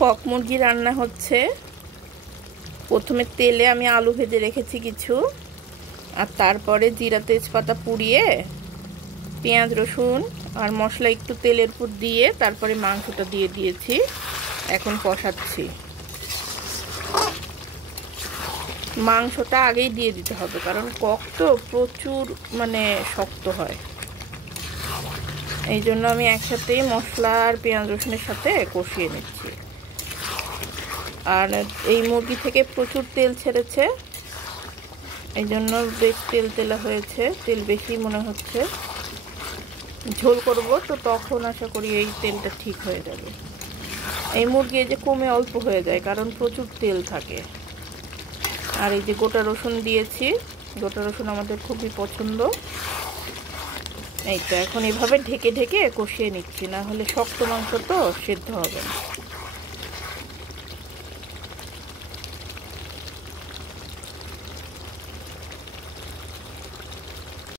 Cock মুরগি রান্না হচ্ছে। প্রথমে তেলে আমি আলু ভেজে রেখেছি কিছু, আর তারপরে জিরা তেজপাতা পুড়িয়ে পেঁয়াজ রসুন আর মশলা একটু তেলের উপর দিয়ে তারপরে মাংসটা দিয়ে দিয়েছি। এখন কষাচ্ছি। মাংসটা আগেই দিয়ে দিতে হবে, কারণ কক তো প্রচুর শক্ত হয়। এই জন্য আমি একসাথে মশলা আর পেঁয়াজ রসুনের সাথে কষিয়ে নিচ্ছি। আর এই মুরগি থেকে প্রচুর তেল ছেড়েছে, এই জন্য বেশ তেল তেলা হয়েছে, তেল বেশি মনে হচ্ছে। ঝোল করব তো তখন আশা করি এই তেলটা ঠিক হয়ে যাবে। এই মুরগি যে কমে অল্প হয়ে যায়, কারণ প্রচুর তেল থাকে। আর এই যে গোটা রসুন দিয়েছি, গোটা রসুন আমাদের খুবই পছন্দ। এই তো এখন এভাবে ঢেকে ঢেকে কষিয়ে নিচ্ছি, না হলে শক্ত মাংস তো সেদ্ধ হবে না।